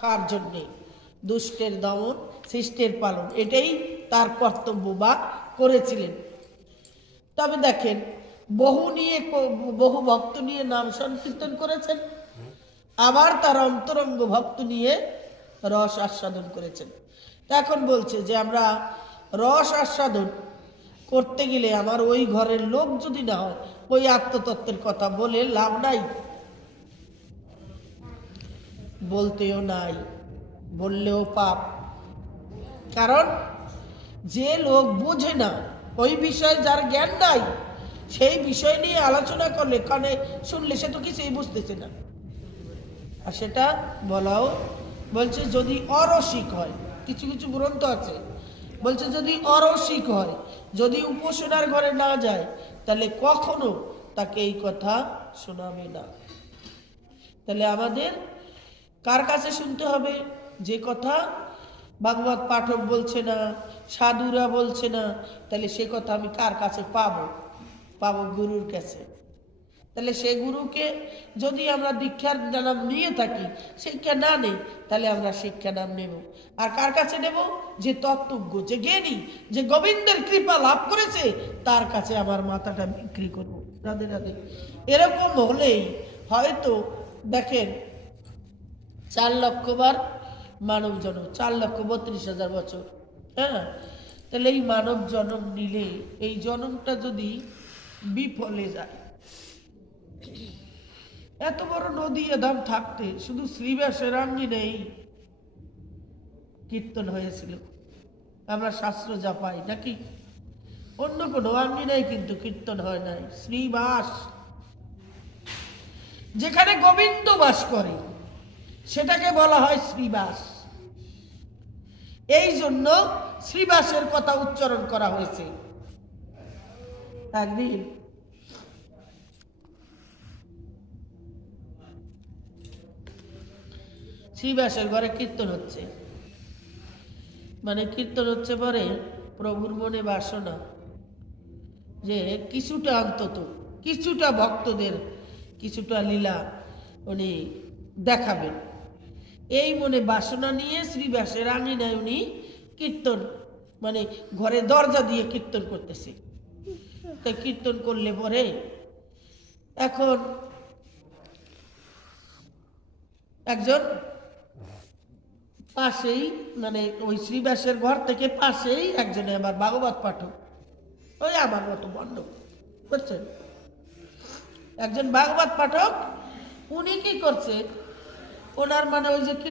রক্ষার জন্যে, দুষ্টের দমন শিষ্টের পালন, এটাই তার কর্তব্য বা করেছিলেন। তবে দেখেন, বহু ভক্ত নিয়ে নাম সংকীর্তন করেছেন, আবার তার অন্তরঙ্গ ভক্ত নিয়ে রস আস্বাদন করেছেন। তা এখন বলছে যে আমরা রস আস্বাদন করতে গেলে আমার ওই ঘরের লোক যদি না হয়, ওই আত্মতত্ত্বের কথা বলে লাভ নাই, বলতেও নাই, বললেও পাপ। কারণ যে লোক বোঝে না, ওই বিষয়ে যার জ্ঞান নাই, সেই বিষয় নিয়ে আলোচনা করলে, কানে শুনলে সে তো কিছুই বুঝতেছে না। আর সেটা বলাও, বলছে যদি অরসিক হয়, কিছু কিছু গ্রন্থ আছে বলছে যদি অরসিক হয়, যদি উপাসনার ঘরে না যায়, তাহলে কখনো তাকে এই কথা শোনাবে না। তাহলে আমাদের কার কাছে শুনতে হবে? যে কথা ভাগবত পাঠক বলছে না, সাধুরা বলছে না, তাহলে সে কথা আমি কার কাছে পাবো? পাবো গুরুর কাছে। তাহলে সেই গুরুকে যদি আমরা দীক্ষার নাম নিয়ে থাকি, শিক্ষা না নেই, তাহলে আমরা শিক্ষা নাম নেব। আর কার কাছে নেব? যে তত্ত্বজ্ঞ, যে জ্ঞানী, যে গোবিন্দের কৃপা লাভ করেছে, তার কাছে আমার মাথাটা বিক্রি করব। রাধে রাধে। এরকম হলেই হয়তো দেখেন 4 লক্ষ বার মানব জন্ম, 4,32,000 বছর, হ্যাঁ, তাহলে এই মানব জন্ম নিলে, এই জন্মটা যদি বিফলে যায়, এত বড় নদী এধাম থাকতে শুধু শ্রীব্যাসের আঙ্গিনেই কীর্তন হয়েছিল, আমরা শাস্ত্র যা পাই, নাকি অন্য কোনো আঙ্গিনায় কিন্তু কীর্তন হয় নাই। শ্রীবাস, যেখানে গোবিন্দ বাস করে, সেটাকে বলা হয় শ্রীবাস। এই জন্য শ্রীবাসের কথা উচ্চারণ করা হয়েছে। একদিন শ্রীবাসের ঘরে কীর্তন হচ্ছে, মানে কীর্তন হচ্ছে পরে প্রভুর মনে বাসনা যে কিছুটা, অন্তত কিছুটা ভক্তদের কিছুটা লীলা উনি দেখাবেন, এই মনে বাসনা নিয়ে শ্রীবাসের আঙিনায় উনি কীর্তন, মানে ঘরে দরজা দিয়ে কীর্তন করতেছে। তাই কীর্তন করলে পরে এখন একজন পাশেই, মানে ওই শ্রীবাসের ঘর থেকে পাশেই একজনে আবার ভাগবত পাঠক, ওই আমার মতো বন্ধ, বুঝছেন, একজন ভাগবত পাঠক, উনি কি করছে, ওনার মানে ওই যে